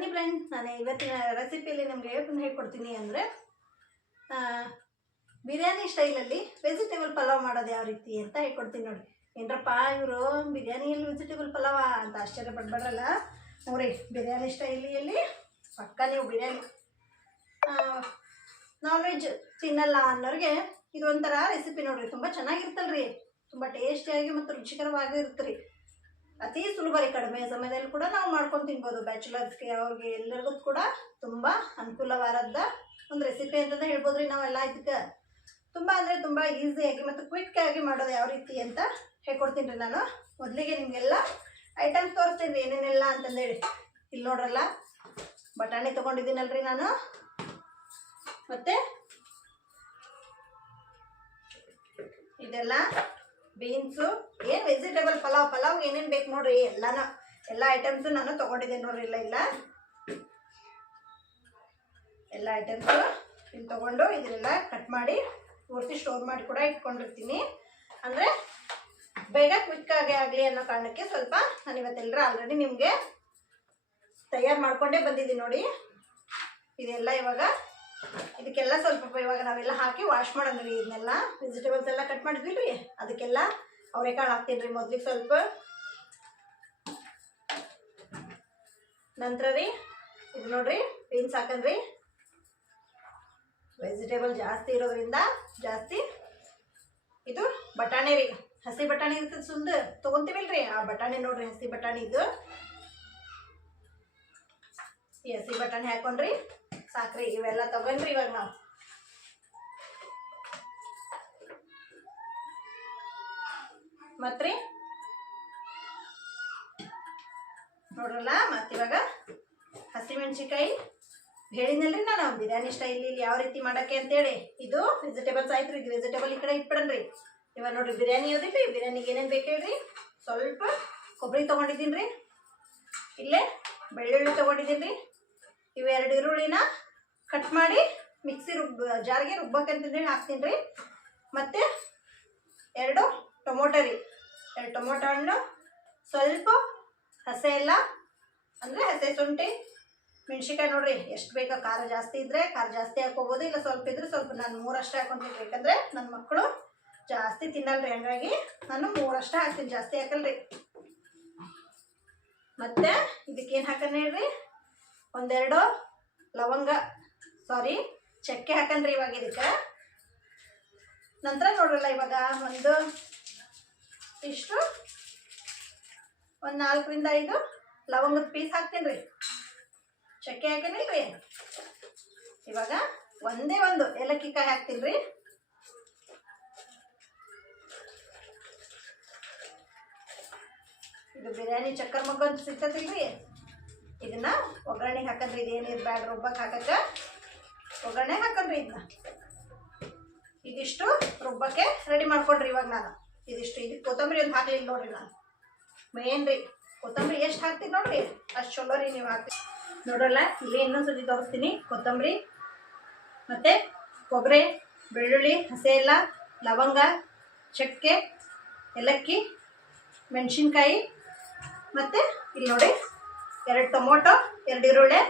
ಬನ್ನಿ ಫ್ರೆಂಡ್ಸ್ ನಾನು ಇವತ್ತಿನ ರೆಸಿಪಿಯಲ್ಲಿ ನಿಮಗೆ ಹೇಳ್ಕೊಡ್ತೀನಿ ಅಂದರೆ ಬಿರಿಯಾನಿ ಸ್ಟೈಲಲ್ಲಿ ವೆಜಿಟೇಬಲ್ ಪಲಾವ್ ಮಾಡೋದು ಯಾವ ರೀತಿ ಅಂತ ಹೇಳ್ಕೊಡ್ತೀನಿ ನೋಡಿ. ಏನರಪ್ಪ ಇವರು, ಬಿರಿಯಾನಿಯಲ್ಲಿ ವೆಜಿಟೇಬಲ್ ಪಲಾವ ಅಂತ ಆಶ್ಚರ್ಯ ಪಡ್ಬೇಡ್ರಲ್ಲ ನೋಡಿ ಬಿರಿಯಾನಿ ಸ್ಟೈಲಿಯಲ್ಲಿ ಪಕ್ಕ ನೀವು ಬಿರಿಯಾನಿ. ನಾನ್ ವೆಜ್ ತಿನ್ನಲ್ಲ ಅನ್ನೋರಿಗೆ ಇದು ಒಂಥರ ರೆಸಿಪಿ ನೋಡಿರಿ, ತುಂಬ ಚೆನ್ನಾಗಿರ್ತಲ್ರಿ ತುಂಬ ಟೇಸ್ಟಿಯಾಗಿ ಮತ್ತು ರುಚಿಕರವಾಗಿ ಇರುತ್ತೆ ಅತಿ ಸುಲಭ ರೀ ಕಡಿಮೆ ಸಮಯದಲ್ಲಿ ಕೂಡ ನಾವು ಮಾಡ್ಕೊಂಡು ತಿನ್ಬೋದು. ಬ್ಯಾಚುಲರ್ಸ್ಗೆ ಅವ್ರಿಗೆ ಎಲ್ಲರಿಗೂ ಕೂಡ ತುಂಬ ಅನುಕೂಲವಾದ ಒಂದು ರೆಸಿಪಿ ಅಂತಂದ್ರೆ ಹೇಳ್ಬೋದು ರೀ ನಾವೆಲ್ಲ ಇದಕ್ಕೆ. ತುಂಬ ಅಂದರೆ ತುಂಬ ಈಸಿಯಾಗಿ ಮತ್ತು ಕ್ವಿಕ್ಕಾಗಿ ಮಾಡೋದು ಯಾವ ರೀತಿ ಅಂತ ಹೇಳ್ಕೊಡ್ತೀನಿ ರೀ ನಾನು. ಮೊದಲಿಗೆ ನಿಮಗೆಲ್ಲ ಐಟಮ್ಸ್ ತೋರಿಸ್ತೀನಿ ಏನೇನೆಲ್ಲ ಅಂತಂದೇಳಿ. ಇಲ್ಲಿ ನೋಡ್ರಲ್ಲ, ಬಟಾಣಿ ತೊಗೊಂಡಿದ್ದೀನಲ್ರಿ ನಾನು. ಮತ್ತು? ಇದೆಲ್ಲ ಬೀನ್ಸು, ಏನು ವೆಜಿಟೇಬಲ್ ಪಲಾವ್ ಪಲಾವ್ ಏನೇನು ಬೇಕು ನೋಡ್ರಿ, ಎಲ್ಲಾನ, ಎಲ್ಲ ಐಟಮ್ಸು ನಾನು ತೊಗೊಂಡಿದ್ದೇನೆ ನೋಡ್ರಿ, ಇಲ್ಲ ಇಲ್ಲ. ಎಲ್ಲ ಐಟಮ್ಸು ಇಲ್ಲಿ ತೊಗೊಂಡು ಇದನ್ನೆಲ್ಲ ಕಟ್ ಮಾಡಿ, ಪೂರ್ತಿ ಸ್ಟೋರ್ ಮಾಡಿ ಕೂಡ ಇಟ್ಕೊಂಡಿರ್ತೀನಿ. ಅಂದರೆ, ಬೇಗ ಕ್ವಿಕ್ ಕ್ವಿಕ್ಕಾಗಿ ಆಗಲಿ ಅನ್ನೋ ಕಾರಣಕ್ಕೆ ಸ್ವಲ್ಪ ನಾನು ಇವತ್ತೆಲ್ಲರ ಆಲ್ರೆಡಿ ನಿಮಗೆ ತಯಾರು ಮಾಡಿಕೊಂಡೇ ಬಂದಿದ್ದೀನಿ ನೋಡಿ. ಇದೆಲ್ಲ ಇವಾಗ ಇದಕ್ಕೆಲ್ಲ ಸ್ವಲ್ಪ ಇವಾಗ ನಾವೆಲ್ಲ ಹಾಕಿ ವಾಶ್ ಮಾಡೋಣ ರೀ ಇದನ್ನೆಲ್ಲ. ವೆಜಿಟೇಬಲ್ಸ್ ಎಲ್ಲ ಕಟ್ ಮಾಡಿದ್ವಿ ಅದಕ್ಕೆಲ್ಲ ಅವರೆಕಾಳು ಹಾಕ್ತೀನಿ ರೀ ಮೊದಲಿಗೆ ಸ್ವಲ್ಪ. ನಂತರ ರೀ, ಇದು ನೋಡ್ರಿ ಬೀನ್ಸ್ ಹಾಕನ್ರಿ ವೆಜಿಟೇಬಲ್ ಜಾಸ್ತಿ ಇರೋದ್ರಿಂದ ಜಾಸ್ತಿ ಇದು ಬಟಾಣಿ ರೀ. ಹಸಿ ಬಟಾಣಿ ಇರ್ತದೆ ಸುಂದ, ತೊಗೊಂತೀವಿಲ್ರಿ? ಆ ಬಟಾಣಿ ನೋಡ್ರಿ, ಹಸಿ ಬಟಾಣಿ ಇದು. ಈ ಹಸಿ ಬಟಾಣಿ ಹಾಕೊಂಡ್ರಿ. ಸಾಕ್ರಿ, ಇವೆಲ್ಲ ತಗೊಂಡ್ರಿ ಇವಾಗ ನಾವು. ಮತ್ರಿ? ನೋಡ್ರಲ್ಲ ಮತ್ತಿವಾಗ ಹಸಿಮೆಣ್ಸಿಕಾಯಿ ಹೇಳಿನಲ್ರಿ ನಾನು ಬಿರಿಯಾನಿ ಸ್ಟೈಲ್ ಇಲ್ಲಿ ಯಾವ ರೀತಿ ಮಾಡಕ್ಕೆ ಅಂತೇಳಿ. ಇದು ವೆಜಿಟೇಬಲ್ಸ್ ಆಯ್ತು ರೀ ವೆಜಿಟೇಬಲ್ ಈ ಕಡೆ ಇಟ್ಬಿಡನ್ರಿ. ಇವಾಗ ನೋಡ್ರಿ, ಬಿರಿಯಾನಿ ಅದಿಲ್ರಿ ಬಿರಿಯಾನಿಗೆ ಏನೇನು ಬೇಕು ಹೇಳ್ರಿ? ಸ್ವಲ್ಪ ಕೊಬ್ಬರಿ ತೊಗೊಂಡಿದ್ದೀನಿ ರೀ ಇಲ್ಲೇ ಬೆಳ್ಳುಳ್ಳಿ ತೊಗೊಂಡಿದ್ದೀನಿ ರೀ ಇವೆರಡು ಈರುಳ್ಳಿನ ಕಟ್ ಮಾಡಿ ಮಿಕ್ಸಿ ರುಬ್ ಜಾರಿಗೆ ರುಬ್ಬಕ್ಕಂತಂದೇಳಿ ಹಾಕ್ತೀನಿ ರೀ. ಮತ್ತು ಎರಡು ಟೊಮೊಟೊ ರೀ. ಎರಡು ಟೊಮೊಟೊ ಹಣ್ಣು, ಸ್ವಲ್ಪ ಹಸೆ ಎಲ್ಲ, ಅಂದರೆ ಹಸೆ ಶುಂಠಿ, ಮೆಣ್ಸಿನ್ಕಾಯಿ ನೋಡ್ರಿ, ಎಷ್ಟು ಬೇಕೋ ಖಾರ ಜಾಸ್ತಿ ಇದ್ದರೆ ಖಾರ ಜಾಸ್ತಿ ಹಾಕೋಬೋದು ಇಲ್ಲ ಸ್ವಲ್ಪ ಇದ್ರೆ ಸ್ವಲ್ಪ ನಾನು ಮೂರಷ್ಟೇ ಹಾಕೊಂತೀನಿ ಯಾಕಂದರೆ ನನ್ನ ಮಕ್ಕಳು ಜಾಸ್ತಿ ತಿನ್ನಲ್ರಿ, ಹಂಗಾಗಿ ನಾನು ಮೂರಷ್ಟೇ ಹಾಕ್ತೀನಿ, ಜಾಸ್ತಿ ಹಾಕಲ್ರಿ. ಮತ್ತು ಇದಕ್ಕೇನು ಹಾಕೋಣ ಹೇಳ್ರಿ? ಒಂದೆರಡು ಲವಂಗ ಸಾರಿ ಚಕ್ಕೆ ಹಾಕನ್ರಿ ಇವಾಗ ಇದಕ್ಕೆ. ನಂತರ ನೋಡ್ರಲ್ಲ ಇವಾಗ ಒಂದು ಇಷ್ಟು, ಒಂದು ನಾಲ್ಕರಿಂದ ಐದು ಲವಂಗದ ಪೀಸ್ ಹಾಕ್ತೀನಿ ರೀ ಚಕ್ಕೆ ಹಾಕೇನಿಲ್ರಿ? ಇವಾಗ ಒಂದೇ ಒಂದು ಏಲಕ್ಕಿ ಕಾಯಿ ಹಾಕ್ತೀನಿ ಇದು ಬಿರಿಯಾನಿ ಚಕ್ಕರ್ ಮಗ್ಗು ಅಂತ ಸಿಗ್ತತಿಲ್ರಿ. ಇದನ್ನ ಒಗ್ಗರಣೆಗೆ ಹಾಕಂದ್ರೆ ಇದೇನು ಇರಬೇಡ ರುಬ್ಬಕ್ಕೆ ಹಾಕಕ್ಕೆ? ಒಗ್ಗರಣೆ ಹಾಕಂದ್ರೆ ಇದನ್ನ. ಇದಿಷ್ಟು ರುಬ್ಬಕ್ಕೆ ರೆಡಿ ಮಾಡ್ಕೊಂಡ್ರಿ ಇವಾಗ ನಾನು. ಇದಿಷ್ಟು ಇದು ಕೊತ್ತಂಬರಿ ಒಂದು ಹಾಕ್ಲಿಲ್ಲ ನೋಡ್ರಿ ನಾನು. ಮೇನ್ ರೀ. ಕೊತ್ತಂಬರಿ ಎಷ್ಟು ಹಾಕ್ತೀನಿ ನೋಡ್ರಿ? ಅಷ್ಟು ಚಲೋ ರೀ ನೀವು ಹಾಕ್ತಿ ನೋಡ್ರಲ್ಲ, ಇಲ್ಲಿ ಇನ್ನೊಂದು ಸತಿ ತೋರಿಸ್ತೀನಿ. ಕೊತ್ತಂಬರಿ, ಮತ್ತು ಕೊಬ್ಬರಿ ಬೆಳ್ಳುಳ್ಳಿ ಹಸೆ ಎಲ್ಲ ಲವಂಗ, ಚಕ್ಕೆ, ಏಲಕ್ಕಿ, ಮೆಣಸಿನ್ಕಾಯಿ, ಮತ್ತು ಇಲ್ಲಿ ನೋಡಿ ಎರಡು ಟೊಮೊಟೊ, ಎರಡು ಈರುಳ್ಳಿ.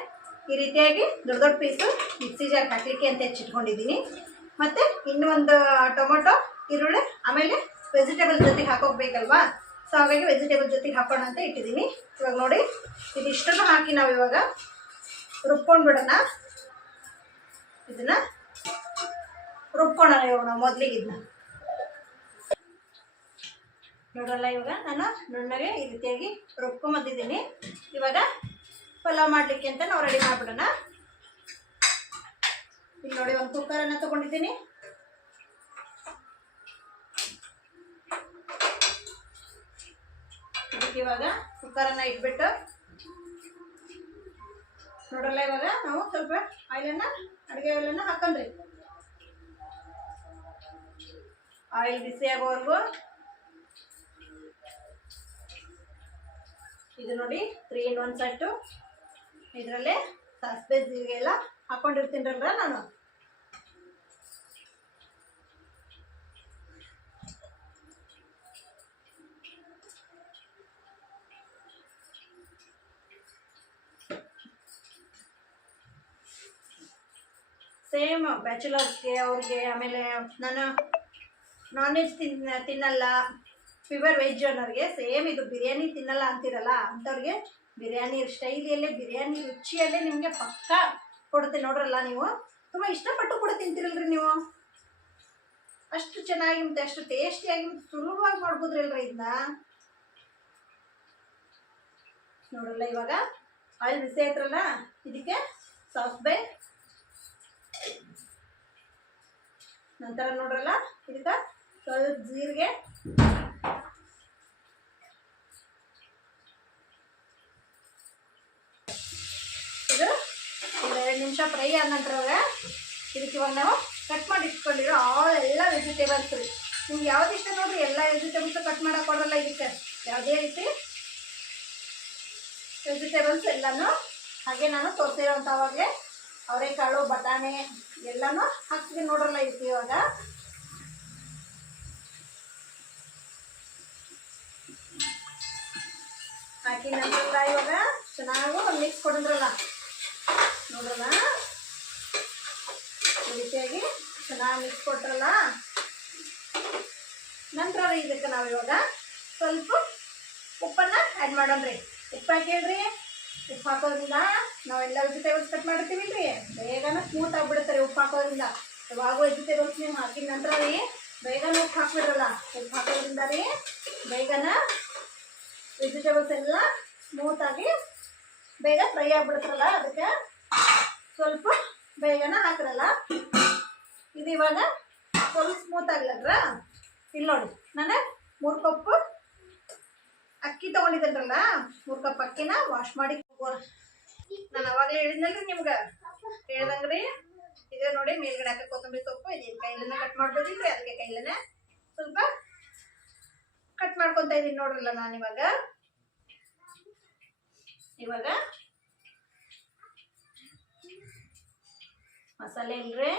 ಈ ರೀತಿಯಾಗಿ ದೊಡ್ಡ ದೊಡ್ಡ ಪೀಸು ಮಿಕ್ಸಿ ಜಾರ್ ಹಾಕಲಿಕ್ಕೆ ಅಂತ ಹೆಚ್ಚಿಟ್ಕೊಂಡಿದ್ದೀನಿ. ಮತ್ತು ಇನ್ನೂ ಒಂದು ಟೊಮೊಟೊ, ಈರುಳ್ಳಿ, ಆಮೇಲೆ ವೆಜಿಟೇಬಲ್ ಜೊತೆಗೆ ಹಾಕೋಗ್ಬೇಕಲ್ವಾ? ಸೊ ಹಾಗಾಗಿ ವೆಜಿಟೇಬಲ್ ಜೊತೆಗೆ ಹಾಕೋಣ ಅಂತ ಇಟ್ಟಿದ್ದೀನಿ. ಇವಾಗ ನೋಡಿ, ಇದಿಷ್ಟನ್ನು ಹಾಕಿ ನಾವು ಇವಾಗ ರುಬ್ಕೊಂಡು ಬಿಡೋಣ. ಇದನ್ನು ರುಬ್ಕೊಳ್ಳೋಣ ಇವಾಗ ನಾವು ಮೊದಲಿಗೆ ಇದನ್ನ ನೋಡಲ್ಲ ಇವಾಗ ನಾನು ನುಣ್ಣಗೆ ಈ ರೀತಿಯಾಗಿ ರುಬ್ಕೊಂಬಂದಿದ್ದೀನಿ. ಇವಾಗ ಪಲಾವ್ ಮಾಡಲಿಕ್ಕೆ ಅಂತ ನಾವು ರೆಡಿ ಮಾಡಿಬಿಡೋಣ. ಇಲ್ಲಿ ನೋಡಿ ಒಂದು ಕುಕ್ಕರನ್ನು ತೊಗೊಂಡಿದ್ದೀನಿ. ಇವಾಗ ಕುಕ್ಕರನ್ನು ಇಟ್ಬಿಟ್ಟು ನೋಡಲ್ಲ ಇವಾಗ ನಾವು ಸ್ವಲ್ಪ ಆಯಿಲನ್ನು ಅಡುಗೆ ಆಯಿಲನ್ನು ಹಾಕೊಂಡ್ರಿ. ಆಯಿಲ್ ಬಿಸಿ ಆಗೋವರೆಗೂ ಇದು ನೋಡಿ ತ್ರೀ ಇನ್ ಒನ್ ಸೆಟ್ಟು ಇದರಲ್ಲೇ ಸಾಸಿವೆ ಜೀರಿಗೆ ಎಲ್ಲ ಹಾಕ್ಕೊಂಡಿರ್ತೀನಲ್ರ ನಾನು. ಸೇಮ್ ಬ್ಯಾಚುಲರ್ಸ್ಗೆ ಅವ್ರಿಗೆ, ಆಮೇಲೆ ನಾನು ನಾನ್ ವೆಜ್ ತಿನ್ನ ತಿನ್ನಲ್ಲ. ಪ್ಯೂರ್ ವೆಜ್ ಅನ್ನೋರಿಗೆ ಸೇಮ್ ಇದು ಬಿರಿಯಾನಿ ತಿನ್ನಲ್ಲ ಅಂತಿರಲ್ಲ ಅಂಥವ್ರಿಗೆ ಬಿರಿಯಾನಿ ಸ್ಟೈಲಿಯಲ್ಲೇ ಬಿರಿಯಾನಿ ರುಚಿಯಲ್ಲೇ ನಿಮಗೆ ಪಕ್ಕ ಕೊಡುತ್ತೆ ನೋಡ್ರಲ್ಲ ನೀವು. ತುಂಬ ಇಷ್ಟಪಟ್ಟು ಕೂಡ ತಿಂತಿರಲ್ರಿ ನೀವು. ಅಷ್ಟು ಚೆನ್ನಾಗಿ ಮತ್ತೆ ಅಷ್ಟು ಟೇಸ್ಟಿಯಾಗಿ ಸುಲಭವಾಗಿ ಮಾಡ್ಬೋದ್ರಿಲ್ರಿ ಇದನ್ನ ನೋಡಲ್ಲ ಇವಾಗ ಆಯಿಲ್ ಬಿಸಿ ಆಯ್ತ್ರಲ್ಲ ಇದಕ್ಕೆ ಸಾಸ್ಬೆ ನಂತರ ನೋಡ್ರಲ್ಲ, ಇದಕ್ಕೆ ಸ್ವಲ್ಪ ಜೀರಿಗೆ. ಎರಡು ನಿಮಿಷ ಫ್ರೈ ಆದ ನಂತರ ಇದಕ್ಕೆ ಇವಾಗ ನಾವು ಕಟ್ ಮಾಡಿ ಇಟ್ಕೊಂಡಿರೋ ಎಲ್ಲ ವೆಜಿಟೇಬಲ್ಸ್ ರೀ. ನಿಮ್ಗೆ ಯಾವ್ದು ಇಷ್ಟ ನೋಡ್ರಿ, ಎಲ್ಲ ವೆಜಿಟೇಬಲ್ಸ್ ಕಟ್ ಮಾಡಕ್ಕೆ ಕೊಡಲ್ಲ ಇದಕ್ಕೆ. ಯಾವುದೇ ರೀತಿ ವೆಜಿಟೇಬಲ್ಸ್ ಎಲ್ಲನೂ ಹಾಗೆ ನಾನು ತೋರಿಸಿರೋಂಥವಾಗೆ ಅವರೆಕಾಳು, ಬಟಾಣಿ ಎಲ್ಲನೂ ಹಾಕ್ತೀವಿ ನೋಡ್ರಲ್ಲ ಇದಕ್ಕೆ ಇವಾಗ. ಹಾಕಿ ನಂತರ ಇವಾಗ ಚೆನ್ನಾಗೂ ಮಿಕ್ಸ್ ಕೊಡಿದ್ರಲ್ಲ. ಈ ರೀತಿಯಾಗಿ ಚೆನ್ನಾಗಿ ಮಿಕ್ಸ್ ಕೊಟ್ರಲ್ಲ? ನಂತರ ಇದಕ್ಕೆ ನಾವು ಇವಾಗ ಸ್ವಲ್ಪ ಉಪ್ಪನ್ನ ಆ್ಯಡ್ ರೀ. ಉಪ್ಪು ಹಾಕೇಳ್ರಿ ಉಪ್ಪು ಹಾಕೋದ್ರಿಂದ ನಾವೆಲ್ಲ ವೆಜಿಟೇಬಲ್ಸ್ ಕಟ್ ಮಾಡಿರ್ತೀವಿ ರೀ ಬೇಗನೆ ಸ್ಮೂತ್ ಆಗಿಬಿಡುತ್ತೆ ರೀ ಉಪ್ಪು ಹಾಕೋದ್ರಿಂದ. ಇವಾಗ ವೆಜಿಟೇಬಲ್ಸ್ ನೀವು ಹಾಕಿದ ನಂತರ ರೀ ಬೇಗನೆ ಉಪ್ಪು ಹಾಕ್ಬಿಡ್ರಲ್ಲ. ಉಪ್ಪು ಹಾಕೋದ್ರಿಂದ ರೀ ಬೇಗನ ವೆಜಿಟೇಬಲ್ಸ್ ಎಲ್ಲ ಸ್ಮೂತಾಗಿ ಬೇಗ ಫ್ರೈ ಆಗಿಬಿಡುತ್ತಲ್ಲ? ಅದಕ್ಕೆ ಸ್ವಲ್ಪ ಬೇಗನ ಹಾಕ್ರಲ್ಲ? ಇದು ಇವಾಗ ಸ್ವಲ್ಪ ಸ್ಮೂತ್ ಆಗ್ಲದ್ರ ಇಲ್ಲಿ ನೋಡಿ, ನಾನು ಮೂರು ಕಪ್ಪು ಅಕ್ಕಿ ತಗೊಂಡಿದ್ದಲ್ರಲ್ಲ ಮೂರು ಕಪ್ ಅಕ್ಕಿನ ವಾಶ್ ಮಾಡಿ ನಾನು ಅವಾಗಲೇ ಹೇಳಿದ್ನಲ್ರಿ ನಿಮ್ಗೆ. ಹೇಳ್ದಂಗ್ರಿ. ಇದೆ ನೋಡಿ ಮೇಲ್ಗಡೆ ಹಾಕಿ ಕೊತ್ತಂಬರಿ ಸೊಪ್ಪು ಇದೇನು ಕೈಲನ್ನ ಕಟ್ ಮಾಡ್ಬೋದಿಲ್ರಿ? ಅದಕ್ಕೆ ಕೈಲನ್ನ ಸ್ವಲ್ಪ ಕಟ್ ಮಾಡ್ಕೊತಾ ಇದೀನಿ ನೋಡ್ರಲ್ಲ ನಾನು ಇವಾಗ. ಇವಾಗ ಮಸಾಲೆ ಇಲ್ರಿ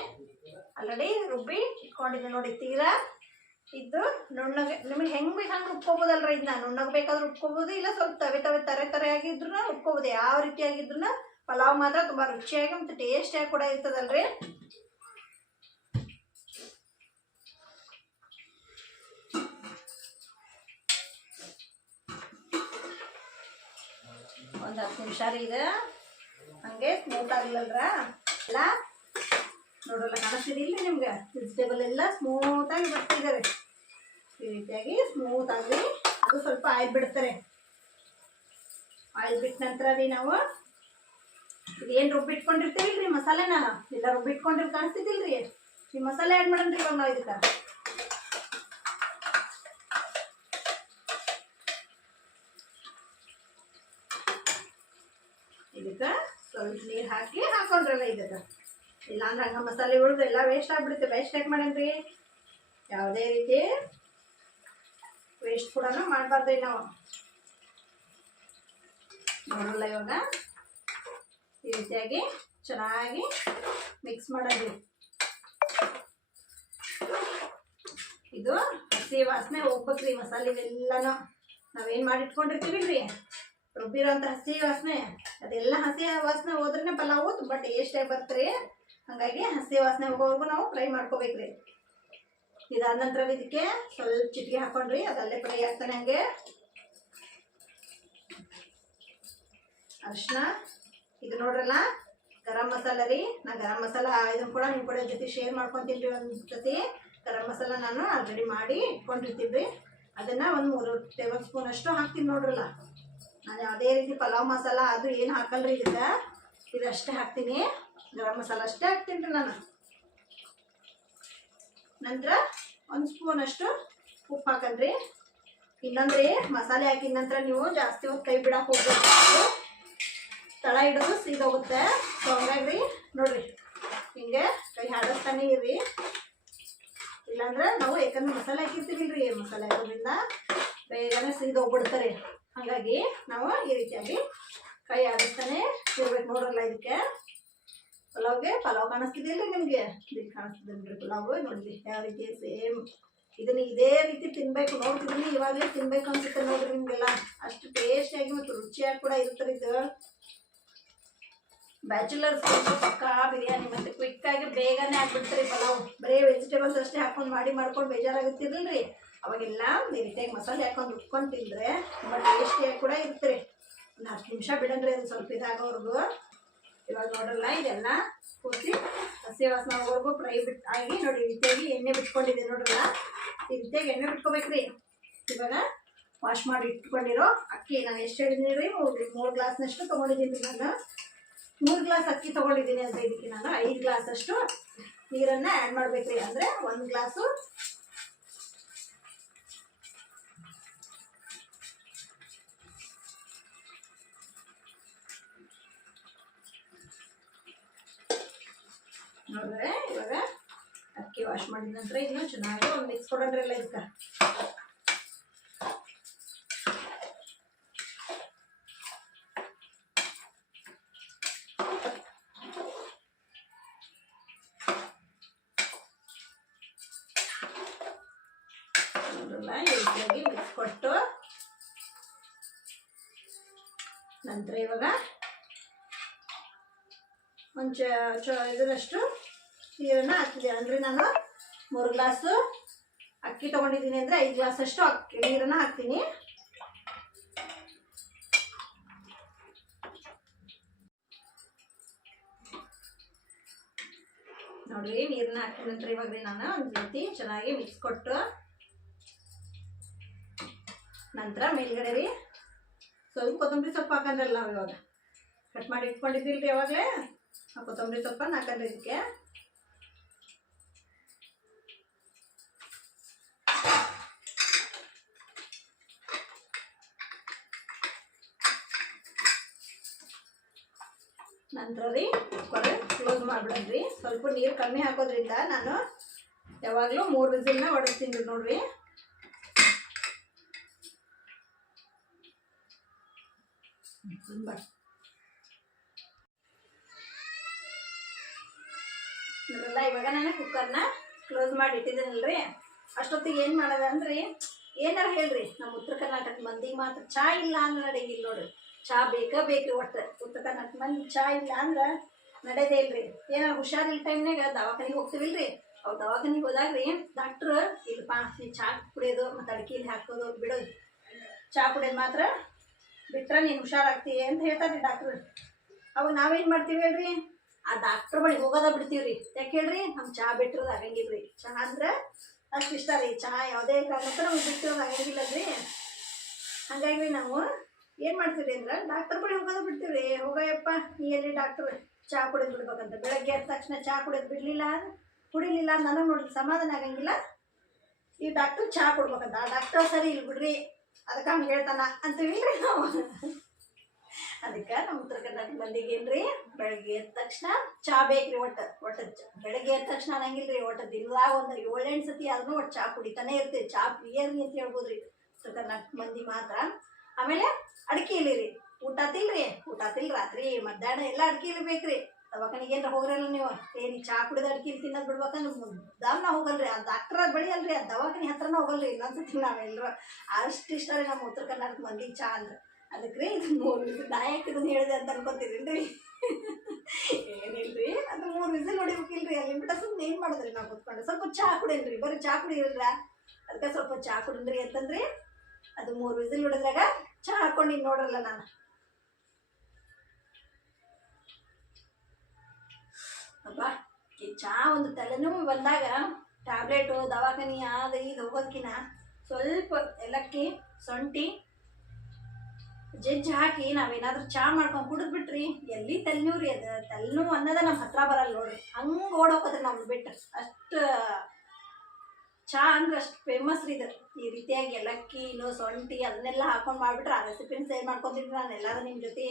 ಆಲ್ರೆಡಿ ರುಬ್ಬಿ ಇಟ್ಕೊಂಡಿದ್ದೆ ನೋಡಿ, ತೀರಾ ಇದ್ದು ನುಣ್ಣಗೆ. ನಿಮಗೆ ಹೆಂಗೆ ಬೇಕು ಹಂಗೆ ರುಬ್ಕೋಬೋದಲ್ರಿ ಇದನ್ನ. ನುಣ್ಣಗೆ ಬೇಕಾದ್ರೆ ರುಬ್ಕೋಬೋದು ಇಲ್ಲ ಸ್ವಲ್ಪ ತವೆ ತವೆ ತರೆ ತರೆ ಆಗಿದ್ರು ರುಬ್ಕೋಬೋದು ಯಾವ ರೀತಿ ಆಗಿದ್ರು ಪಲಾವ್ ಮಾತ್ರ ತುಂಬ ರುಚಿಯಾಗಿ ಮತ್ತು ಟೇಸ್ಟಿಯಾಗಿ ಕೂಡ ಇರ್ತದಲ್ರಿ. ಒಂದು ಹತ್ತು ನಿಮಿಷ ರೀ ಇದು. ಹಂಗೆ ಸ್ಮೂತ್ ಆಗಿಲ್ಲಲ್ರ? ಎಲ್ಲ ನೋಡಲ್ಲ ಕಾಣಿಸ್ತಿದಿಲ್ಲ ನಿಮ್ಗೆ? ವೆಜಿಟೇಬಲ್ ಎಲ್ಲ ಸ್ಮೂತಾಗಿ ಬರ್ತಿದ್ದಾರೆ ಈ ರೀತಿಯಾಗಿ ಸ್ಮೂತ್ ಆಗಿ ಅದು ಸ್ವಲ್ಪ ಆಯಿಲ್ ಬಿಡ್ತಾರೆ ಆಯಿಲ್ ಬಿಟ್ಟ ನಂತರ ರೀ ನಾವು ಇದೇನು ರುಬ್ಬಿಟ್ಕೊಂಡಿರ್ತೀವಿ ರೀ ಮಸಾಲೆನ? ಎಲ್ಲ ರುಬ್ಬಿಟ್ಕೊಂಡಿರ್ ಕಾಣಿಸ್ತಿದ್ದಿಲ್ರಿ ಈ ಮಸಾಲೆ ಆ್ಯಡ್ ಮಾಡೋಣ್ರಿ ಇವಾಗ ನಾವು ಇದಕ್ಕೆ. ಇದಕ್ಕೆ ಸ್ವಲ್ಪ ನೀರು ಹಾಕಿ ಹಾಕೊಂಡ್ರಲ್ಲ ಇದಕ್ಕೆ. ಇಲ್ಲಾಂದ್ರೆ ಹಂಗೆ ಮಸಾಲೆ ಉಳಿದು ಎಲ್ಲ ವೇಸ್ಟ್ ಆಗ್ಬಿಡುತ್ತೆ. ವೇಸ್ಟ್ ಯಾಕೆ ಮಾಡೇನ್ರಿ ಯಾವುದೇ ರೀತಿ ವೇಸ್ಟ್ ಕೂಡ ಮಾಡಬಾರ್ದು ನಾವು ನೋಡಲ್ಲ ಇವಾಗ? ಈ ರೀತಿಯಾಗಿ ಚೆನ್ನಾಗಿ ಮಿಕ್ಸ್ ಮಾಡೋದು. ಇದು ಹಸಿ ವಾಸನೆ ಹೋಗ್ಬೇಕ್ರಿ ಮಸಾಲೆ ಇವೆಲ್ಲನೂ ನಾವೇನು ಮಾಡಿ ರುಬ್ಬಿರೋ ರುಬ್ಬಿರೋಂಥ ಹಸಿ ವಾಸನೆ, ಅದೆಲ್ಲ ಹಸಿ ವಾಸನೆ ಹೋದ್ರೇ ಪಲಾವು ತುಂಬ ಟೇಸ್ಟಾಗಿ ಬರ್ತ್ರಿ. ಹಾಗಾಗಿ ಹಸಿ ವಾಸನೆ ಹೋಗೋವರೆಗೂ ನಾವು ಫ್ರೈ ಮಾಡ್ಕೋಬೇಕ್ರಿ. ಇದಾದ ನಂತರ ಇದಕ್ಕೆ ಸ್ವಲ್ಪ ಚಿಟಿಕೆ ಹಾಕೊಂಡ್ರಿ, ಅದಲ್ಲೇ ಫ್ರೈ ಆಗ್ತಾನೆ ಹಂಗೆ. ಅರ್ಶಿನ ಇದು ನೋಡ್ರಲ್ಲ, ಗರಂ ಮಸಾಲ ರೀ. ನಾ ಗರಂ ಮಸಾಲ ಇದನ್ನು ಕೂಡ ನಿಮ್ಮ ಕೂಡ ಜೊತೆ ಶೇರ್ ಮಾಡ್ಕೊತೀನಿ ಒಂದು ಜೊತೆ. ಗರಂ ಮಸಾಲ ನಾನು ಆಲ್ರೆಡಿ ಮಾಡಿ ಇಟ್ಕೊಂಡಿರ್ತೀನಿ ರೀ ಅದನ್ನು ಒಂದು ಮೂರು ಟೇಬಲ್ ಸ್ಪೂನ್ ಅಷ್ಟು ಹಾಕ್ತೀನಿ ನೋಡ್ರಲ್ಲ. ನಾನು ಯಾವುದೇ ರೀತಿ ಪಲಾವ್ ಮಸಾಲ ಅದು ಏನು ಹಾಕಲ್ರಿ ಇದಕ್ಕೆ. ಇದಷ್ಟೇ ಹಾಕ್ತೀನಿ. ಗರಂ ಮಸಾಲ ಅಷ್ಟೇ ಹಾಕ್ತೀನಿ ರೀ ನಾನು. ನಂತರ ಒಂದು ಸ್ಪೂನ್ ಅಷ್ಟು ಉಪ್ಪು ಹಾಕನ್ರಿ ಇನ್ನೊಂದ್ರಿ ಮಸಾಲೆ ಹಾಕಿದ ನಂತರ ನೀವು ಜಾಸ್ತಿ ಹೊತ್ತು ಕೈ ಬಿಡಕ್ಕೆ ಹೋಗ್ಬೇಕು ತಳ ಹಿಡಿದು ಸೀದೋಗುತ್ತೆ ಸೊ ನೋಡ್ರಿ, ಹಿಂಗೆ ಕೈ ಹಾಡಿಸ್ತಾನೆ ಇರಿ. ಇಲ್ಲಾಂದ್ರೆ ನಾವು ಯಾಕಂದ್ರೆ ಮಸಾಲೆ ಹಾಕಿರ್ತೀವಿ ರೀ ಮಸಾಲೆ ಹಾಕೋದ್ರಿಂದ ಬೇಗನೆ ಸೀದೋಗ್ಬಿಡ್ತಾರೆ ಹಾಗಾಗಿ ನಾವು ಈ ರೀತಿಯಾಗಿ ಕೈ ಆಡಿಸ್ತಾನೆ ಇರ್ಬೇಕು ನೋಡಲ್ಲ ಇದಕ್ಕೆ. ಪಲಾವ್ಗೆ, ಪಲಾವ್ ಕಾಣಿಸ್ತಿದೆಯಲ್ಲ ನಿಮಗೆ? ಇಲ್ಲಿ ಕಾಣಿಸ್ತಿದೆ ನೋಡ್ರಿ ಪಲಾವ್ ನೋಡಿ ಯಾವ ರೀತಿ ಸೇಮ್ ಇದನ್ನ ಇದೇ ರೀತಿ ತಿನ್ಬೇಕು ನೋಡ್ತಿದ್ದೀನಿ ಇವಾಗಲೇ ತಿನ್ಬೇಕು ಅನ್ಸುತ್ತೆ ನೋಡ್ರಿ ನಿಮಗೆಲ್ಲ. ಅಷ್ಟು ಟೇಸ್ಟಿಯಾಗಿ ಮತ್ತು ರುಚಿಯಾಗಿ ಕೂಡ ಇರುತ್ತೆ ಇದು. ಬ್ಯಾಚುಲರ್ಸ್ ಪಕ್ಕ ಬಿರಿಯಾನಿ ಮತ್ತೆ ಕ್ವಿಕ್ ಆಗಿ ಬೇಗನೆ ಹಾಕ್ಬಿಡ್ತಾರೆ ಪಲಾವ್. ಬರೀ ವೆಜಿಟೇಬಲ್ಸ್ ಅಷ್ಟೇ ಹಾಕೊಂಡು ಮಾಡಿ ಮಾಡ್ಕೊಂಡು ಬೇಜಾರಾಗುತ್ತಿರಲ್ರಿ ಅವಾಗೆಲ್ಲ ಈ ರೀತಿಯಾಗಿ ಮಸಾಲೆ ಹಾಕೊಂಡು ಉಟ್ಕೊಂಡು ತಿಂದ್ರೆ ತುಂಬ ಟೇಸ್ಟಿಯಾಗಿ ಕೂಡ ಇರ್ತಾರೆ ಒಂದು ಹತ್ತು ನಿಮಿಷ ಬಿಡಂದ್ರೆ ಅದು ಸ್ವಲ್ಪ ಇದಾಗೋವರೆಗೂ. ಇವಾಗ ನೋಡಲ್ಲ ಇದೆಲ್ಲ ಕೂರಿಸಿ ಹಸಿ ವಾಸನೆ ಫ್ರೈ ಬಿಟ್ಟು ಆಗಿ ನೋಡಿ ರೀತಿಯಾಗಿ ಎಣ್ಣೆ ಬಿಟ್ಕೊಂಡಿದೆ ನೋಡ್ರಲ್ಲ? ಈ ರೀತಿಯಾಗಿ ಎಣ್ಣೆ ಬಿಟ್ಕೋಬೇಕ್ರಿ. ಇವಾಗ ವಾಶ್ ಮಾಡಿ ಇಟ್ಕೊಂಡಿರೋ ಅಕ್ಕಿ. ನಾನು ಎಷ್ಟು ಹೇಳಿದ್ದೀನಿ ರೀ ಮೂರು ಗ್ಲಾಸ್ನಷ್ಟು ತೊಗೊಂಡಿದ್ದೀನಿ ನಾನು. ಮೂರು ಗ್ಲಾಸ್ ಅಕ್ಕಿ ತೊಗೊಂಡಿದ್ದೀನಿ ಅಂತ ಇದಕ್ಕೆ ನಾನು. ಐದು ಗ್ಲಾಸಷ್ಟು ನೀರನ್ನು ಆ್ಯಡ್ ಮಾಡಬೇಕ್ರಿ. ಅಂದರೆ ಒಂದು ಗ್ಲಾಸು ನೋಡಿದ್ರೆ ಇವಾಗ ಅಕ್ಕಿ ವಾಶ್ ಮಾಡಿದ ನಂತರ ಇನ್ನೂ ಚೆನ್ನಾಗಿ ಒಂದು ಮಿಕ್ಸ್ ಎಲ್ಲ ಇದಕ್ಕೆ ಒಂದು ಚ ಚ ಇದರಷ್ಟು ನೀರನ್ನು ಹಾಕಿದೆ. ಅಂದರೆ ನಾನು ಮೂರು ಗ್ಲಾಸು ಅಕ್ಕಿ ತೊಗೊಂಡಿದ್ದೀನಿ ಅಂದರೆ ಐದು ಗ್ಲಾಸಷ್ಟು ಅಕ್ಕಿ ನೀರನ್ನು ಹಾಕ್ತೀನಿ. ನೋಡಿ, ನೀರನ್ನ ಹಾಕಿದ ನಂತರ ಇವಾಗ ನಾನು ಒಂದು ರೀತಿ ಚೆನ್ನಾಗಿ ಮಿಕ್ಸ್ ಕೊಟ್ಟು ನಂತರ ಮೇಲ್ಗಡೆ ರೀ ಸ್ವಲ್ಪ ಕೊತ್ತಂಬರಿ ಸೊಪ್ಪು ಹಾಕಂದ್ರಲ್ಲ ನಾವು ಇವಾಗ ಕಟ್ ಮಾಡಿ ಇಟ್ಕೊಂಡಿದ್ದಿಲ್ರಿ ಯಾವಾಗಲೇ ಕೊತ್ತಂಬರಿ ಸೊಪ್ಪನ್ನು ಹಾಕಂದ್ರಿ ಇದಕ್ಕೆ. ನಂತರ ರೀ ಕೊರೆ ಕ್ಲೋಸ್ ಮಾಡಿಬಿಡೋದ್ರಿ ಸ್ವಲ್ಪ ನೀರು ಕಮ್ಮಿ ಹಾಕೋದ್ರಿಂದ ನಾನು ಯಾವಾಗಲೂ ಮೂರು ವಿಸಿಲ್ನ ಹೊಡಿಸ್ತೀನಿ ನೋಡ್ರಿ. ತುಂಬ ನೋಡಲ್ಲ ಇವಾಗ ನಾನು ಕುಕ್ಕರ್ನ ಕ್ಲೋಸ್ ಮಾಡಿ ಇಟ್ಟಿದ್ದೀನಲ್ರಿ? ಅಷ್ಟೊತ್ತಿಗೆ ಏನು ಮಾಡೋದು ಅಂದ್ರೆ? ಏನಾರ ಹೇಳ್ರಿ ನಮ್ಮ ಉತ್ತರ ಕರ್ನಾಟಕ ಮಂದಿಗೆ ಮಾತ್ರ ಚಾ ಇಲ್ಲ ಅಂದ್ರೆ ನಡೆಗಿಲ್ಲ ನೋಡ್ರಿ. ಚಾ ಬೇಕೇ ಬೇಕು ಒಟ್ಟು. ಉತ್ತರ ಕರ್ನಾಟಕ ಮಂದಿ ಚಾ ಇಲ್ಲ ಅಂದ್ರೆ ನಡೆಯದೇ ಇಲ್ರಿ. ಏನಾರ ಹುಷಾರಿಲ್ಲ ಟೈಮ್ನಾಗ ದವಾಖಾನಿಗೆ ಹೋಗ್ತೀವಿಲ್ರಿ? ಅವ್ರು ದವಾಖಾನಿಗೆ ರೀ ಡಾಕ್ಟ್ರ್ ಇಲ್ಲಪ್ಪ, ನೀ ಚಾ ಕುಡಿಯೋದು ಮತ್ತು ಅಡಿಕೆಲಿ ಹಾಕೋದು ಬಿಡೋದು ಚಾ ಕುಡಿಯೋದು ಮಾತ್ರ ಬಿಟ್ರೆ ನೀನು ಹುಷಾರಾಗ್ತೀಯ ಅಂತ ಹೇಳ್ತಾರೆ ಡಾಕ್ಟ್ರು ಅವಾಗ ನಾವೇನು ಮಾಡ್ತೀವಿ ಹೇಳ್ರಿ? ಆ ಡಾಕ್ಟ್ರ್ ಬಳಿ ಹೋಗೋದ ಬಿಡ್ತೀವ್ರಿ. ಯಾಕೆ ಹೇಳ್ರಿ? ನಮ್ ಚಹಾ ಬಿಟ್ಟಿರೋದು ಆಗಂಗಿಲ್ಲ ರೀ ಚಹಾ ಅಂದ್ರೆ ಅಷ್ಟು ಇಷ್ಟ ರೀ. ಚಹಾ ಯಾವುದೇ ಕಾರಣಕ್ಕೂ ನಮ್ಗೆ ಬಿಟ್ಟಿರೋದು ಆಗಂಗಿಲ್ಲ ರೀ ಹಾಗಾಗಿ ನಾವು ಏನು ಮಾಡ್ತೀವಿ ಅಂದ್ರೆ ಡಾಕ್ಟರ್ ಬಳಿ ಹೋಗೋದ ಬಿಡ್ತೀವ್ರಿ. ಹೋಗಯ್ಯಪ್ಪ, ನೀ ಎಲ್ಲಿ ಡಾಕ್ಟರ್ ಚಹಾ ಕುಡಿದು ಬಿಡ್ಬೇಕಂತ. ಬೆಳಗ್ಗೆ ಎದ್ದ ತಕ್ಷಣ ಚಹಾ ಕುಡಿಯೋದು ಬಿಡ್ಲಿಲ್ಲ ಕುಡಿಲಿಲ್ಲ ನನಗೆ ನೋಡಿ ಸಮಾಧಾನ ಆಗಂಗಿಲ್ಲ. ಈ ಡಾಕ್ಟರ್ ಚಹಾ ಕೊಡ್ಬೇಕಂತ. ಆ ಡಾಕ್ಟರ್ ಸರಿ ಇಲ್ಲಿ ಬಿಡ್ರಿ. ಅದಕ್ಕೆ ಹಂಗೆ ಹೇಳ್ತಾನ. ಅಂತೀವಿ. ನಾವು ಅದಕ್ಕೆ ನಮ್ಮ ಉತ್ತರ ಕರ್ನಾಟಕ ಮಂದಿಗೆ ಏನ್ರಿ? ಬೆಳಗ್ಗೆ ಎದ್ದ ತಕ್ಷಣ ಚಾ ಬೇಕ್ರಿ ಒಟ್ಟು ಒಟ್ಟು ಬೆಳಗ್ಗೆ ಎದ್ದ ತಕ್ಷಣ ಅನ್ನಂಗಿಲ್ರಿ, ಒಟ್ಟು ದಿನದಾಗ ಒಂದು ಏಳೆಂಟು ಸತಿ ಆದ್ರೂ ಒಟ್ಟು ಚಾ ಕುಡಿತಾನೆ ಇರ್ತೀವಿ. ಚಾ ಪ್ರಿಯರಿ ಅಂತ ಹೇಳ್ಬೋದ್ರಿ. ಉತ್ತರ ಕರ್ನಾಟಕ ಮಂದಿ ಮಾತ್ರ. ಆಮೇಲೆ ಅಡಿಕೆ ಇಲ್ಲಿರಿ ಊಟ ತಿಲ್ರಿ ಊಟ ತಿಲ್ ರಾತ್ರಿ, ಮಧ್ಯಾಹ್ನ ಎಲ್ಲ ಅಡಿಕೆ ಬೇಕ್ರಿ ದವಾಖಾನಿಗೆ ಏನಾರ ಹೋಗ್ರಲ್ಲ ನೀವು? ಏನಿ ಚಾ ಕುಡಿದ ಅಡಿಕೆ ತಿನ್ನೋದು ಬಿಡ್ಬೇಕಂದ್ರೆ ಮುದ್ದಾಮ್ನ ಹೋಗಲ್ರಿ. ಆ ಡಾಕ್ಟರ್ ಬಳಿ ಅಲ್ರಿ, ಆ ದವಾಖಾನೆ ಹತ್ರನ ಹೋಗಲ್ರಿ. ಇನ್ನೊಂದ್ಸತಿ ನಾವೆಲ್ಲರೂ ರೀ ನಮ್ಮ ಉತ್ತರ ಕರ್ನಾಟಕ ಮಂದಿಗೆ ಚಾ ಅಂದ್ರೆ. ಅದಕ್ಕೆ ರೀ ಇದು ಮೂರು ವಿಸಿಲ್ ಇದನ್ನ ಹೇಳಿದೆ ಅಂತ ಅನ್ಕೋತೀರೇನ್ರಿ? ಏನಿಲ್ರಿ? ಅದು ಮೂರು ವಿಸಿಲ್ ಹೊಡಿಬೇಕಿಲ್ರಿ ಅಲ್ಲಿ ಬಿಟ್ಟ ಸುಮ್ಮನೆ ಏನು ಮಾಡಿದ್ರಿ ನಾವು ಕುತ್ಕೊಂಡು? ಸ್ವಲ್ಪ ಚಹಾ ಕುಡೇನ್ರಿ. ಬರೀ ಚಹಾ ಕುಡಿಯಿಲ್ಲ ಅದಕ್ಕೆ ಸ್ವಲ್ಪ ಚಹಾ ಕುಡಿದ್ರಿ ಅಂತಂದ್ರಿ ಅದು ಮೂರು ವಿಸಿಲ್ ಹೊಡೆದ್ರಾಗ ಚಾ ಹಾಕೊಂಡಿನಿ ನೋಡ್ರಲ್ಲ ನಾನು. ಅಬ್ಬಾ, ಈ ಚಾ ಒಂದು ತಲೆನೋವು ಬಂದಾಗ ಟ್ಯಾಬ್ಲೆಟು, ದವಾಖಾನಿ, ಅದು ಇದು ಹೋಗೋದ್ಕಿನ್ನ ಸ್ವಲ್ಪ ಎಲ್ಲಕ್ಕಿ ಶುಂಠಿ ಜಜ್ಜಿ ಹಾಕಿ ನಾವೇನಾದ್ರೂ ಚಾ ಮಾಡ್ಕೊಂಡು ಕುಡಿದ್ಬಿಟ್ರಿ, ಎಲ್ಲಿ ತಲೆನೋವು ರೀ ಅದು ತಲೆನೋವು ಅನ್ನೋದ ನಮ್ಮ ಹತ್ರ ಬರಲ್ಲ ನೋಡ್ರಿ. ಹಂಗೆ ಓಡೋಕೋದ್ರಿ ನಮ್ಗೆ ಬಿಟ್ಟು ಅಷ್ಟು, ಚಾ ಅಂದ್ರೆ ಅಷ್ಟು ಫೇಮಸ್ ರೀ ಇದು. ಈ ರೀತಿಯಾಗಿ ಏಲಕ್ಕಿ, ಇನ್ನು ಸೊಂಟಿ ಅದನ್ನೆಲ್ಲ ಹಾಕೊಂಡು ಮಾಡಿಬಿಟ್ರೆ ಆ ರೆಸಿಪಿನ ಸೇರ್ ಮಾಡ್ಕೊತೀನಿ ನಾನು ಎಲ್ಲರೂ ನಿಮ್ಮ ಜೊತೆ.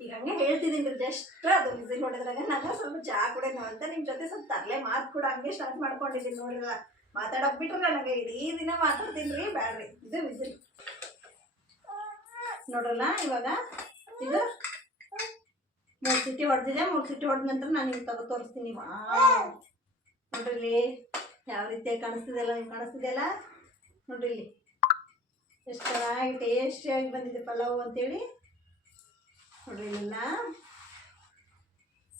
ಈಗ ಹಂಗೆ ಹೇಳ್ತಿದ್ದೀನಿ ರೀ ಜಸ್ಟ್ ಅದು ವಿಸಿಲ್ ನೋಡಿದ್ರಾಗ ನಾನು ಸ್ವಲ್ಪ ಚಹಾ ಕುಡೇನು ಅಂತ ನಿಮ್ಮ ಜೊತೆ ಸ್ವಲ್ಪ ತರಲೆ ಮಾತು ಕೂಡ ಹಂಗೆ ಸ್ಟಾರ್ಟ್ ಮಾಡ್ಕೊಂಡಿದ್ದೀನಿ ನೋಡಿಲ್ಲ ಮಾತಾಡೋಕೆ ಬಿಟ್ರೆ ನನಗೆ ಇಡೀ ದಿನ ಮಾತಾಡ್ತೀನಿ ರೀ, ಬ್ಯಾಡ್ರಿ. ಇದು ವಿಸಿಲ್ ನೋಡ್ರಲ್ಲ, ಇವಾಗ ಇದು ಮೂರು ಸಿಟಿ ಹೊಡೆದಿದೆ, ಮೂರು ಸಿಟಿ ಹೊಡೆದ ನಂತರ ನಾನು ನಿಮ್ಗೆ ತಗೋ ತೋರಿಸ್ತೀನಿ. ನೋಡ್ರಿ ಯಾವ ರೀತಿಯಾಗಿ ಕಾಣಿಸ್ತಿದೆಯಲ್ಲ ನಿಮ್ಗೆ ಕಾಣಿಸ್ತಿದೆಯಲ್ಲ ನೋಡ್ರಿ ಎಷ್ಟು ಚೆನ್ನಾಗಿ ಟೇಸ್ಟಿಯಾಗಿ ಬಂದಿದೆ ಪಲಾವು ಅಂತೇಳಿ. ನೋಡ್ರಿ ಇಲ್ಲ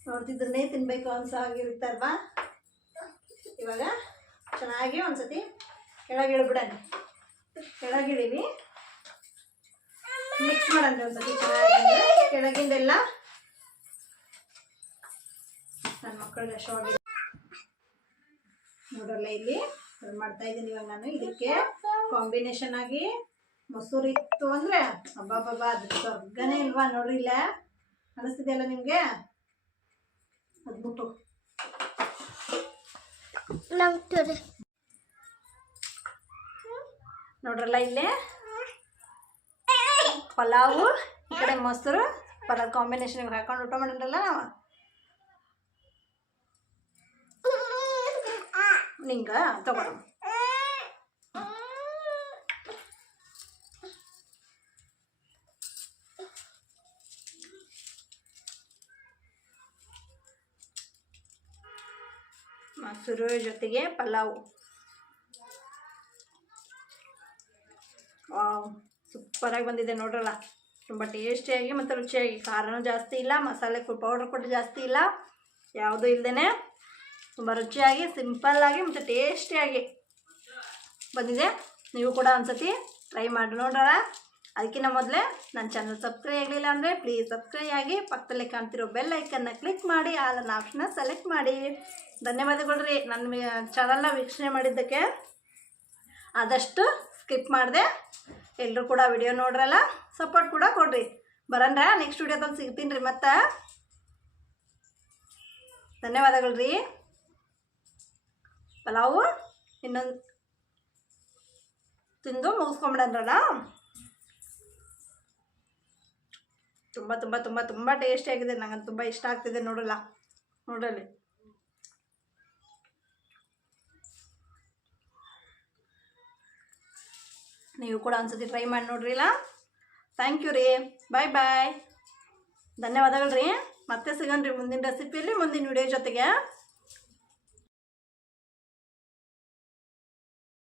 ನೋಡ್ತಿದ್ರನ್ನೇ ತಿನ್ಬೇಕು ಅನ್ಸೋ ಆಗಿರುತ್ತಲ್ವಾ ಇವಾಗ ಚೆನ್ನಾಗಿ ಒಂದ್ಸತಿ ಕೆಳಗೆ ಕೆಳಗಿಳೀವಿ ಮಿಕ್ಸ್ ಮಾಡೋಣ ಒಂದ್ಸತಿ ಚೆನ್ನಾಗಿ ಕೆಳಗಿಂದೆಲ್ಲ ನನ್ನ ಮಕ್ಕಳಿಗೆ ಅಷ್ಟವಾಗಿ ನೋಡ್ರಲ್ಲ ಇಲ್ಲಿ? ಅದ್ ಮಾಡ್ತಾ ಇದ್ದೀನಿ ಇವಾಗ ನಾನು. ಇದಕ್ಕೆ ಕಾಂಬಿನೇಷನ್ ಆಗಿ ಮೊಸರು ಇತ್ತು ಅಂದ್ರೆ ಅಬ್ಬಬ್ಬಬ್ಬ ಅದು ಸ್ವರ್ಗನೇ ಇಲ್ವಾ ನೋಡ್ರಿ ಇಲ್ಲ? ಅನಿಸ್ತಿದೆಯಲ್ಲ ನಿಮಗೆ? ಅದ್ಬಿಟ್ಟು ನೋಡ್ರಲ್ಲ ಇಲ್ಲಿ? ಪಲಾವು, ಈ ಕಡೆ ಮೊಸರು, ಪಲಾವ್ ಕಾಂಬಿನೇಷನ್ ಹಾಕೊಂಡು ಊಟ ಮಾಡಿದ್ರಲ್ಲ? ನಾವು ನಿಂಗ ತಗೊಳ ಮೊಸರು ಜೊತೆಗೆ ಪಲಾವ್. ವಾವ್. ಸೂಪರಾಗಿ ಬಂದಿದೆ ನೋಡ್ರಲ್ಲ. ತುಂಬ ಟೇಸ್ಟಿಯಾಗಿ ಮತ್ತು ರುಚಿಯಾಗಿ. ಖಾರನೂ ಜಾಸ್ತಿ ಇಲ್ಲ, ಮಸಾಲೆ ಪೌಡ್ರ್ ಕೂಡ ಜಾಸ್ತಿ ಇಲ್ಲ. ಯಾವುದೂ ಇಲ್ಲದೇ ತುಂಬ ರುಚಿಯಾಗಿ ಸಿಂಪಲ್ಲಾಗಿ ಮತ್ತು ಟೇಸ್ಟಿಯಾಗಿ ಬಂದಿದೆ. ನೀವು ಕೂಡ ಒಂದ್ಸತಿ ಟ್ರೈ ಮಾಡಿ ನೋಡೋಣ ಅದಕ್ಕಿಂತ ಮೊದಲೇ ನನ್ನ ಚಾನಲ್ ಸಬ್ಸ್ಕ್ರೈಬ್ ಆಗಲಿಲ್ಲ ಅಂದರೆ ಪ್ಲೀಸ್ ಸಬ್ಸ್ಕ್ರೈಬ್ ಆಗಿ ಪಕ್ಕದಲ್ಲಿ ಕಾಣ್ತಿರೋ ಬೆಲ್ ಐಕನ್ನ ಕ್ಲಿಕ್ ಮಾಡಿ ಆಲನ್ನ ಆಪ್ಷನ್ನ ಸೆಲೆಕ್ಟ್ ಮಾಡಿ. ಧನ್ಯವಾದಗಳು ರೀ ನನ್ನ ಚಾನಲ್ನ ವೀಕ್ಷಣೆ ಮಾಡಿದ್ದಕ್ಕೆ ಆದಷ್ಟು ಸ್ಕಿಪ್ ಮಾಡಿದೆ. ಎಲ್ಲರೂ ಕೂಡ ವಿಡಿಯೋ ನೋಡ್ರಲ್ಲ? ಸಪೋರ್ಟ್ ಕೂಡ ಕೊಡ್ರಿ. ಬರನ್ರ ನೆಕ್ಸ್ಟ್ ವಿಡಿಯೋದಲ್ಲಿ ಸಿಗ್ತೀನಿ ರೀ ಮತ್ತೆ. ಧನ್ಯವಾದಗಳು ರೀ ಪಲಾವು ಇನ್ನೊಂದು ತಿಂದು ಮುಗಿಸ್ಕೊಂಬಿಡನ್ರಲ್ಲ ತುಂಬ ತುಂಬ ತುಂಬ ತುಂಬ ಟೇಸ್ಟಿಯಾಗಿದೆ ನಂಗೆ ತುಂಬ ಇಷ್ಟ ಆಗ್ತಿದೆ ನೋಡಲ್ಲ. ನೋಡಲಿ. ನೀವು ಕೂಡ ಒಂದ್ಸತಿ ಟ್ರೈ ಮಾಡಿ ನೋಡ್ರಿಲ್ಲ ಥ್ಯಾಂಕ್ ಯು ರೀ. ಬಾಯ್ ಬಾಯ್ ಧನ್ಯವಾದಗಳು ರೀ. ಮತ್ತೆ ಸಿಗೋಣ ರೀ ಮುಂದಿನ ರೆಸಿಪಿಯಲ್ಲಿ ಮುಂದಿನ ವಿಡಿಯೋ ಜೊತೆಗೆ.